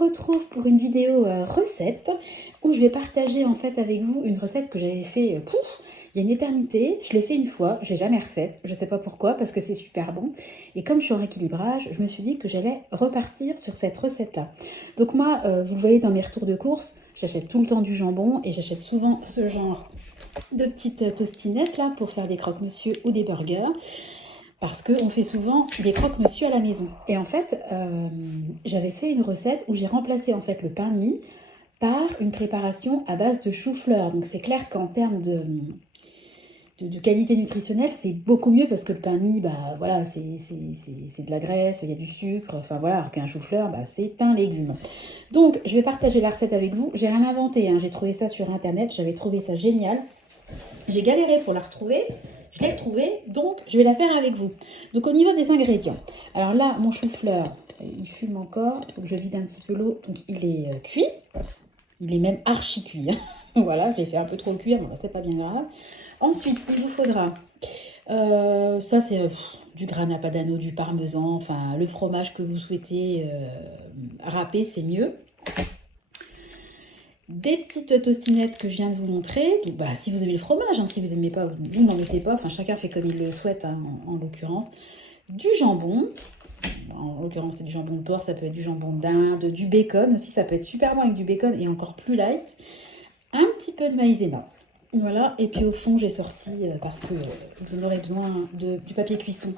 retrouve pour une vidéo recette où je vais partager en fait avec vous une recette que j'avais fait il y a une éternité. Je l'ai fait une fois, je l'ai jamais refaite, je sais pas pourquoi parce que c'est super bon. Et comme je suis en rééquilibrage, je me suis dit que j'allais repartir sur cette recette là. Donc moi, vous le voyez dans mes retours de course, j'achète tout le temps du jambon et j'achète souvent ce genre de petites tostinettes là pour faire des croque-monsieur ou des burgers. Parce qu'on fait souvent des croque-monsieur à la maison. Et en fait, j'avais fait une recette où j'ai remplacé en fait le pain de mie par une préparation à base de chou-fleur. Donc c'est clair qu'en termes de qualité nutritionnelle, c'est beaucoup mieux parce que le pain de mie, bah voilà, c'est de la graisse, il y a du sucre, enfin voilà, alors qu'un chou-fleur, bah, c'est un légume. Donc je vais partager la recette avec vous. J'ai rien inventé, hein. J'ai trouvé ça sur internet, j'avais trouvé ça génial. J'ai galéré pour la retrouver. Je l'ai retrouvée, donc je vais la faire avec vous. Donc au niveau des ingrédients, alors là, mon chou-fleur, il fume encore, il faut que je vide un petit peu l'eau, donc il est cuit, il est même archi cuit, hein. Voilà, j'ai fait un peu trop cuire, mais c'est pas bien grave. Ensuite, il vous faudra, ça c'est du grana padano, du parmesan, enfin le fromage que vous souhaitez râper, c'est mieux. Des petites tostinettes que je viens de vous montrer. Donc, bah, si vous aimez le fromage, hein, si vous n'aimez pas, vous n'en mettez pas. Enfin, chacun fait comme il le souhaite, hein, en l'occurrence. Du jambon. En l'occurrence, c'est du jambon de porc, ça peut être du jambon d'Inde, du bacon aussi. Ça peut être super bon avec du bacon et encore plus light. Un petit peu de maïzena. Voilà. Et puis au fond, j'ai sorti, parce que vous en aurez besoin, du papier cuisson.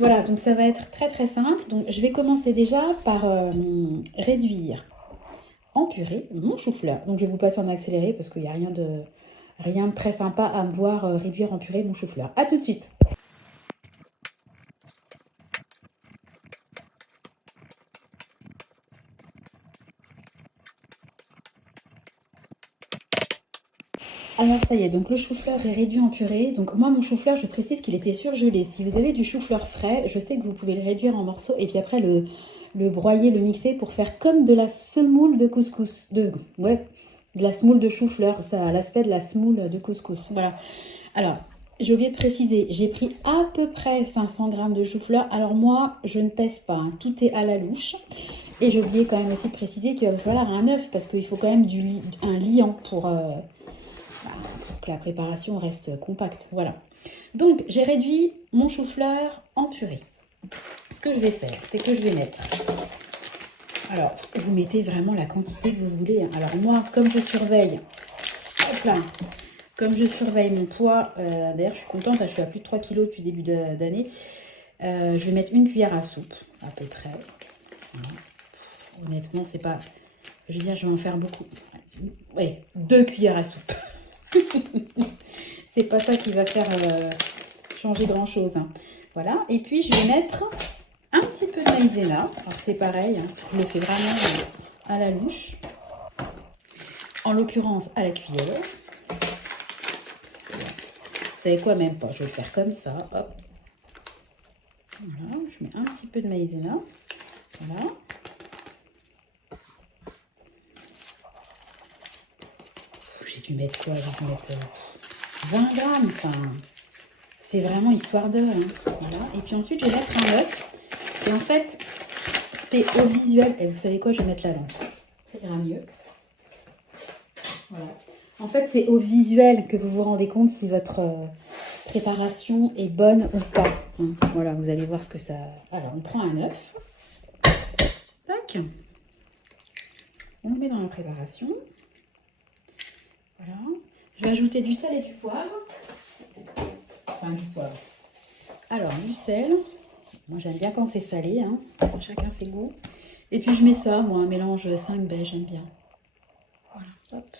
Voilà, donc ça va être très très simple. Donc je vais commencer déjà par réduire en purée mon chou-fleur. Donc je vais vous passer en accéléré parce qu'il n'y a rien de très sympa à me voir réduire en purée mon chou-fleur. A tout de suite. Alors ça y est, donc le chou-fleur est réduit en purée. Donc moi mon chou-fleur, je précise qu'il était surgelé. Si vous avez du chou-fleur frais, je sais que vous pouvez le réduire en morceaux et puis après le broyer, le mixer pour faire comme de la semoule de couscous. De la semoule de chou-fleur, ça a l'aspect de la semoule de couscous. Voilà. Alors, j'ai oublié de préciser, j'ai pris à peu près 500 g de chou-fleur. Alors moi, je ne pèse pas, hein, tout est à la louche. Et j'ai oublié quand même aussi de préciser qu'il va falloir un œuf parce qu'il faut quand même un liant pour que la préparation reste compacte. Voilà. Donc, j'ai réduit mon chou-fleur en purée. Ce que je vais faire, c'est que je vais mettre... Alors, vous mettez vraiment la quantité que vous voulez. Alors moi, comme je surveille... Hop là, comme je surveille mon poids, d'ailleurs je suis contente, je suis à plus de 3 kg depuis le début d'année. Je vais mettre une cuillère à soupe, à peu près. Voilà. Honnêtement, c'est pas... Je veux dire, je vais en faire beaucoup. Ouais, 2 cuillères à soupe. C'est pas ça qui va faire changer grand chose, hein. Voilà, et puis je vais mettre un petit peu de maïzena. Alors c'est pareil, hein, je le fais vraiment à la louche. En l'occurrence à la cuillère. Vous savez quoi, même pas, je vais le faire comme ça, hop. Voilà, je mets un petit peu de maïzena. Voilà. J'ai dû mettre quoi? J'ai dû mettre 20 grammes, enfin, c'est vraiment histoire de, hein. Voilà. Et puis ensuite, je vais mettre un œuf. Et en fait, c'est au visuel. Et vous savez quoi? Je vais mettre la lampe. Ça ira mieux. Voilà. En fait, c'est au visuel que vous vous rendez compte si votre préparation est bonne ou pas, hein. Voilà, vous allez voir ce que ça... Alors, on prend un œuf. Tac. On le met dans la préparation. Voilà. Je vais ajouter du sel et du poivre. Enfin, du poivre. Alors, du sel. Moi, j'aime bien quand c'est salé, hein. Chacun ses goûts. Et puis, je mets ça, moi, un mélange 5 beige, j'aime bien. Voilà, hop.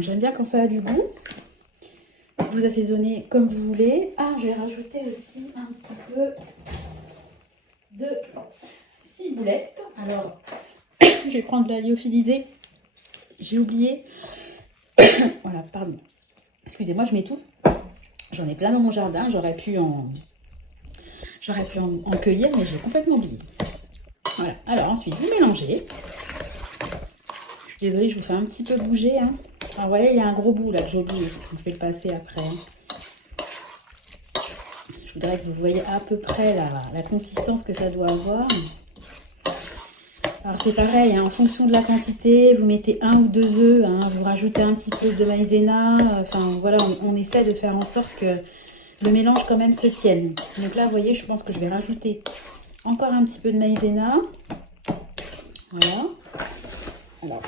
J'aime bien quand ça a du goût. Vous assaisonnez comme vous voulez. Ah, je vais rajouter aussi un petit peu de ciboulette. Alors, je vais prendre de la lyophilisée. J'ai oublié. Voilà, pardon. Excusez-moi, je m'étouffe. J'en ai plein dans mon jardin. J'aurais pu en cueillir, mais j'ai complètement oublié. Voilà. Alors ensuite, vous mélangez. Je suis désolée, je vous fais un petit peu bouger, hein. Alors, vous voyez, il y a un gros bout là que j'ai oublié. Je vais le passer après, hein. Je Je voudrais que vous voyez à peu près la consistance que ça doit avoir. Alors c'est pareil, hein, en fonction de la quantité, vous mettez 1 ou 2 œufs, hein, vous rajoutez un petit peu de maïzena. Enfin voilà, on essaie de faire en sorte que le mélange quand même se tienne. Donc là, vous voyez, je pense que je vais rajouter encore un petit peu de maïzena. Voilà. Alors,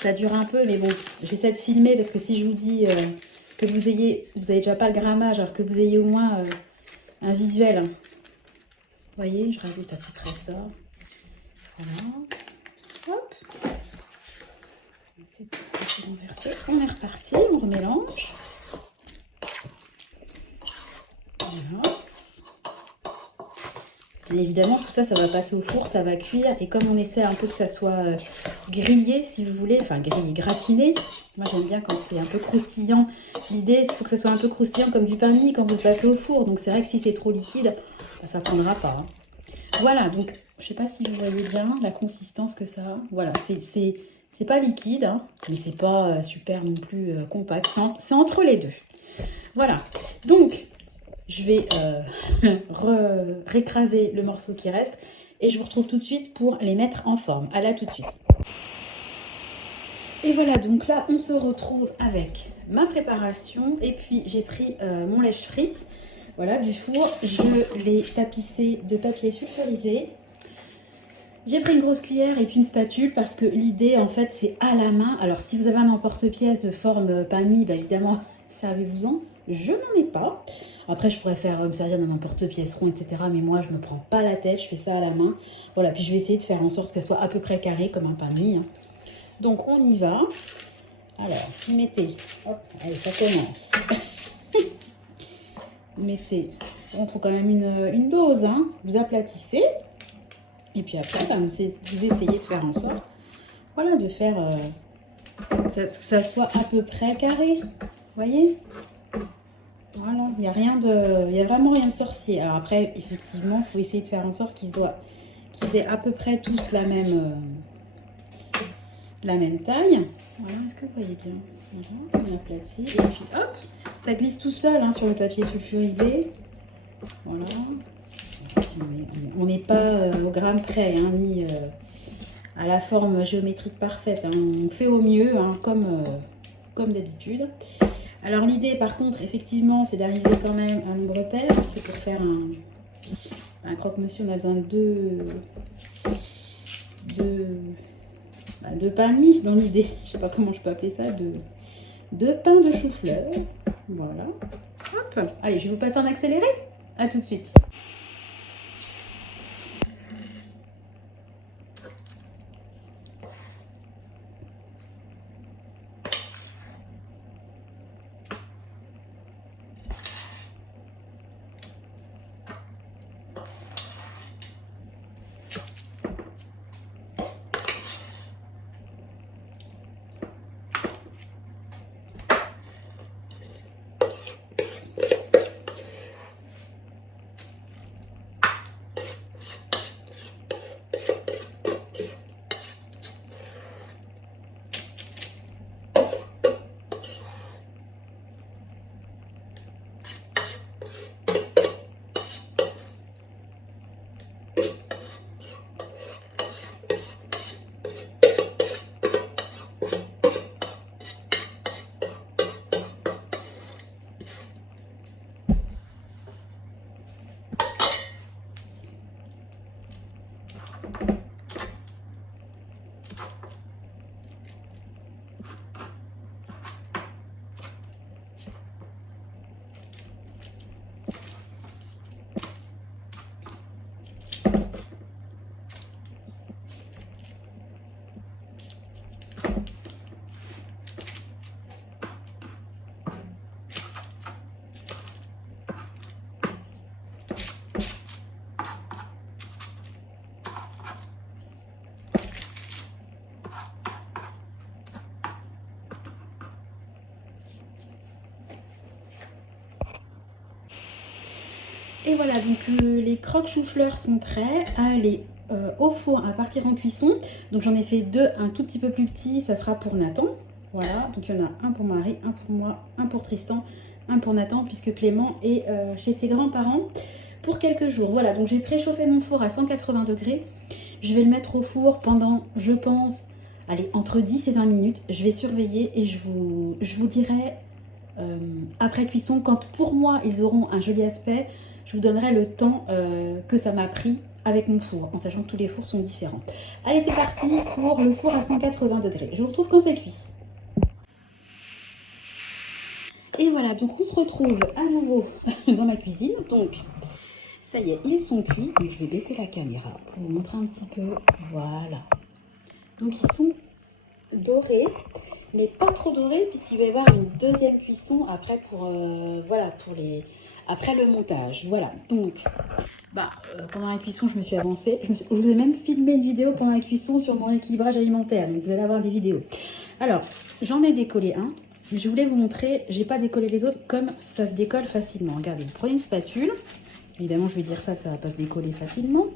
ça dure un peu, mais bon, j'essaie de filmer parce que si je vous dis que vous avez déjà pas le grammage, alors que vous ayez au moins un visuel. Hein. Vous voyez, je rajoute à peu près ça. Voilà. Hop. C'est renversé. On est reparti, on remélange. Voilà. Bien évidemment, tout ça, ça va passer au four, ça va cuire. Et comme on essaie un peu que ça soit grillé, si vous voulez, enfin grillé, gratiné. Moi, j'aime bien quand c'est un peu croustillant. L'idée, il faut que ça soit un peu croustillant comme du pain de mie quand vous le passez au four. Donc, c'est vrai que si c'est trop liquide, ça ne prendra pas. Hein. Voilà, donc, je ne sais pas si vous voyez bien la consistance que ça a. Voilà, c'est pas liquide, hein, mais c'est pas super non plus compact. C'est entre les deux. Voilà, donc... Je vais récraser le morceau qui reste et je vous retrouve tout de suite pour les mettre en forme. À là tout de suite. Et voilà, donc là, on se retrouve avec ma préparation. Et puis, j'ai pris mon lèche frite, voilà, du four. Je l'ai tapissé de papier sulfurisé. J'ai pris une grosse cuillère et puis une spatule parce que l'idée, en fait, c'est à la main. Alors, si vous avez un emporte-pièce de forme pain de mie, bah, évidemment, servez-vous-en. Je n'en ai pas. Après, je pourrais me servir d'un emporte-pièce rond, etc. Mais moi, je ne me prends pas la tête, je fais ça à la main. Voilà, puis je vais essayer de faire en sorte qu'elle soit à peu près carrée, comme un pain de mie. Hein. Donc, on y va. Alors, vous mettez... Hop, allez, ça commence. Vous mettez... Bon, il faut quand même une dose, hein. Vous aplatissez. Et puis après, bah, vous essayez de faire en sorte, voilà, de faire que ça soit à peu près carré. Vous voyez ? Voilà, il n'y a vraiment rien de sorcier. Alors après, effectivement, il faut essayer de faire en sorte qu'ils aient à peu près tous la même taille. Voilà, est-ce que vous voyez bien ? Voilà, on aplatit. Et puis hop, ça glisse tout seul hein, sur le papier sulfurisé. Voilà. On n'est pas au gramme près, hein, ni à la forme géométrique parfaite. Hein. On fait au mieux, hein, comme d'habitude. Alors l'idée, par contre, effectivement, c'est d'arriver quand même à nombre pair, parce que pour faire un croque-monsieur, on a besoin de pain de mie dans l'idée. Je ne sais pas comment je peux appeler ça, de pain de chou-fleur. Voilà. Hop. Allez, je vais vous passer en accéléré. À tout de suite. Et voilà, donc les croques chou-fleurs sont prêts à aller au four, à partir en cuisson. Donc j'en ai fait deux, un tout petit peu plus petit, ça sera pour Nathan. Voilà, donc il y en a un pour Marie, un pour moi, un pour Tristan. un pour Nathan, puisque Clément est chez ses grands-parents pour quelques jours. Voilà, donc j'ai préchauffé mon four à 180 degrés. Je vais le mettre au four pendant, je pense, allez, entre 10 et 20 minutes. Je vais surveiller et je vous dirai après cuisson, quand pour moi ils auront un joli aspect, je vous donnerai le temps que ça m'a pris avec mon four, en sachant que tous les fours sont différents. Allez, c'est parti pour le four à 180 degrés. Je vous retrouve quand c'est cuit. Et voilà, donc on se retrouve à nouveau dans ma cuisine. Donc, ça y est, ils sont cuits. Donc, je vais baisser la caméra pour vous montrer un petit peu. Voilà. Donc, ils sont dorés, mais pas trop dorés, puisqu'il va y avoir une deuxième cuisson après après le montage. Voilà. Donc, pendant la cuisson, je me suis avancée. Je vous ai même filmé une vidéo pendant la cuisson sur mon équilibrage alimentaire. Donc, vous allez avoir des vidéos. Alors, j'en ai décollé un. Je voulais vous montrer, j'ai pas décollé les autres, comme ça se décolle facilement. Regardez, vous prenez une spatule. Évidemment, je vais dire ça va pas se décoller facilement.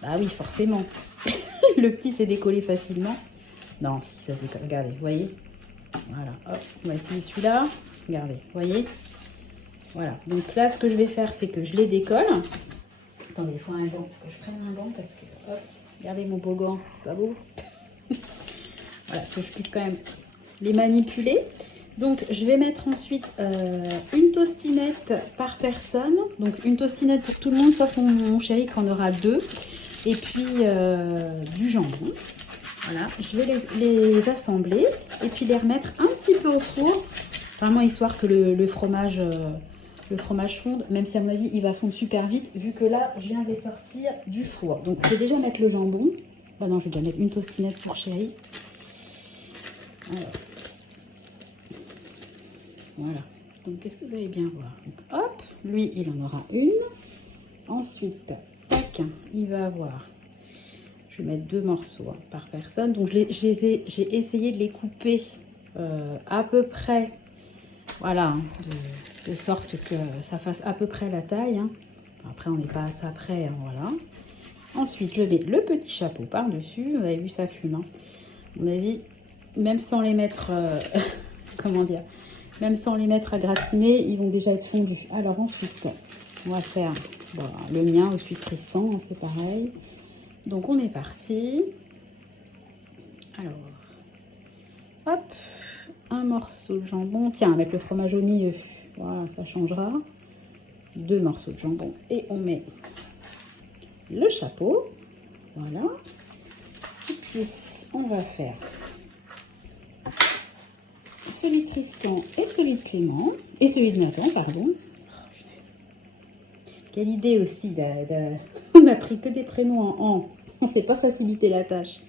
Bah oui, forcément. Le petit s'est décollé facilement. Non, si, ça se décolle. Regardez, vous voyez. Voilà, hop, on va essayer celui-là. Regardez, vous voyez. Voilà, donc là, ce que je vais faire, c'est que je les décolle. Attendez, il faut un gant. Il faut que je prenne un gant parce que, hop, regardez mon beau gant. Pas beau. Voilà, que je puisse quand même les manipuler. Donc je vais mettre ensuite une tostinette par personne, donc une tostinette pour tout le monde sauf mon chéri qui en aura deux, et puis du jambon. Voilà, je vais les assembler et puis les remettre un petit peu au four, vraiment histoire que le fromage fonde, même si à mon avis il va fondre super vite vu que là je viens de les sortir du four. Donc je vais déjà mettre le jambon. Ah non, je vais déjà mettre une tostinette pour chéri. Alors. Voilà, donc qu'est-ce que vous allez bien voir? Donc, hop, lui, il en aura une. Ensuite, tac, il va avoir, je vais mettre 2 morceaux par personne. Donc, j'ai essayé de les couper à peu près, voilà, de sorte que ça fasse à peu près la taille. Hein. Après, on n'est pas à ça près, hein, voilà. Ensuite, je mets le petit chapeau par-dessus. Vous avez vu, ça fume. Hein. À mon avis, même sans les mettre, comment dire, même sans les mettre à gratiner, ils vont déjà être fondus. Alors ensuite, on va faire le mien, ensuite Tristan, hein, c'est pareil. Donc on est parti. Alors, hop, un morceau de jambon. Tiens, avec le fromage au milieu, voilà, ça changera. 2 morceaux de jambon et on met le chapeau. Voilà. Et puis, on va faire celui de Tristan et celui de Clément, et celui de Nathan, pardon. Quelle idée aussi, on a pris que des prénoms en on ne s'est pas facilité la tâche.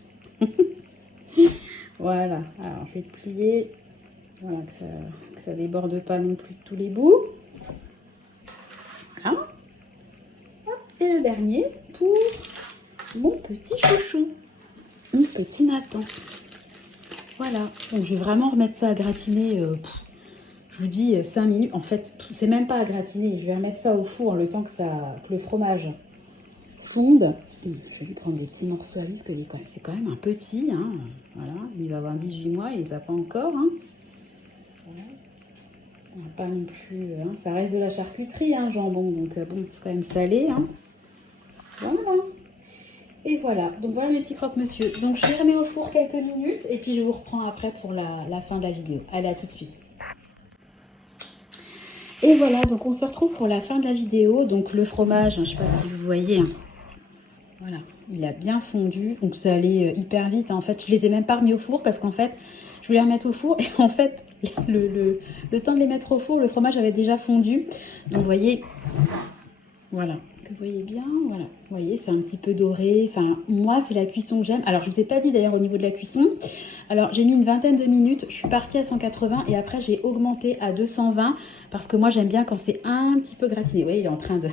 Voilà, alors je vais plier, voilà, que ça déborde pas non plus de tous les bouts. Voilà. Hop, et le dernier pour mon petit chouchou, mon petit Nathan. Voilà, donc je vais vraiment remettre ça à gratiner, je vous dis 5 minutes. En fait, c'est même pas à gratiner, je vais remettre ça au four le temps que le fromage fonde. Je vais lui prendre des petits morceaux à lui, parce que c'est quand même un petit. Hein. Voilà, il va avoir 18 mois, il les a pas encore. Hein. Voilà. On va pas non plus, hein. Ça reste de la charcuterie, hein, jambon, donc bon, c'est quand même salé. Hein. Voilà. Et voilà, donc voilà mes petits croque-monsieur. Donc je les remets au four quelques minutes et puis je vous reprends après pour la fin de la vidéo. Allez, à tout de suite. Et voilà, donc on se retrouve pour la fin de la vidéo. Donc le fromage, hein, je ne sais pas si vous voyez, hein. Voilà, il a bien fondu, donc ça allait hyper vite. Hein. En fait, je les ai même pas remis au four parce qu'en fait, je voulais les remettre au four et en fait, le temps de les mettre au four, le fromage avait déjà fondu. Donc vous voyez, voilà. Vous voyez bien, voilà, vous voyez, c'est un petit peu doré. Enfin, moi, c'est la cuisson que j'aime. Alors, je ne vous ai pas dit d'ailleurs au niveau de la cuisson. Alors, j'ai mis une vingtaine de minutes. Je suis partie à 180 et après, j'ai augmenté à 220 parce que moi, j'aime bien quand c'est un petit peu gratiné. Vous voyez, il est en train de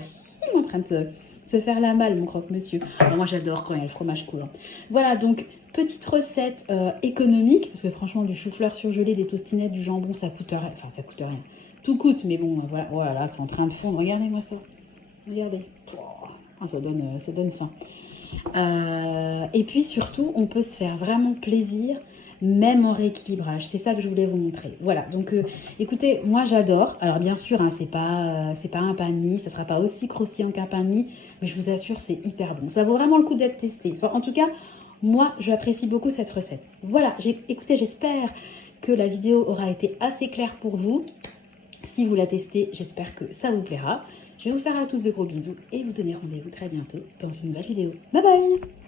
se faire la malle, mon croque-monsieur. Moi, j'adore quand il y a le fromage coulant. Voilà, donc, petite recette économique parce que franchement, du chou-fleur surgelé, des tostinettes, du jambon, ça coûte rien. Enfin, ça coûte rien. Tout coûte, mais bon, voilà, c'est en train de fondre. Regardez-moi ça. Regardez, ça donne faim. Et puis surtout, on peut se faire vraiment plaisir même en rééquilibrage. C'est ça que je voulais vous montrer. Voilà, donc écoutez, moi j'adore. Alors bien sûr, hein, c'est pas un pain de mie, ça sera pas aussi croustillant qu'un pain de mie, mais je vous assure, c'est hyper bon. Ça vaut vraiment le coup d'être testé. Enfin, en tout cas, moi, j'apprécie beaucoup cette recette. Voilà, écoutez, j'espère que la vidéo aura été assez claire pour vous. Si vous la testez, j'espère que ça vous plaira. Je vais vous faire à tous de gros bisous et vous donner rendez-vous très bientôt dans une nouvelle vidéo. Bye bye!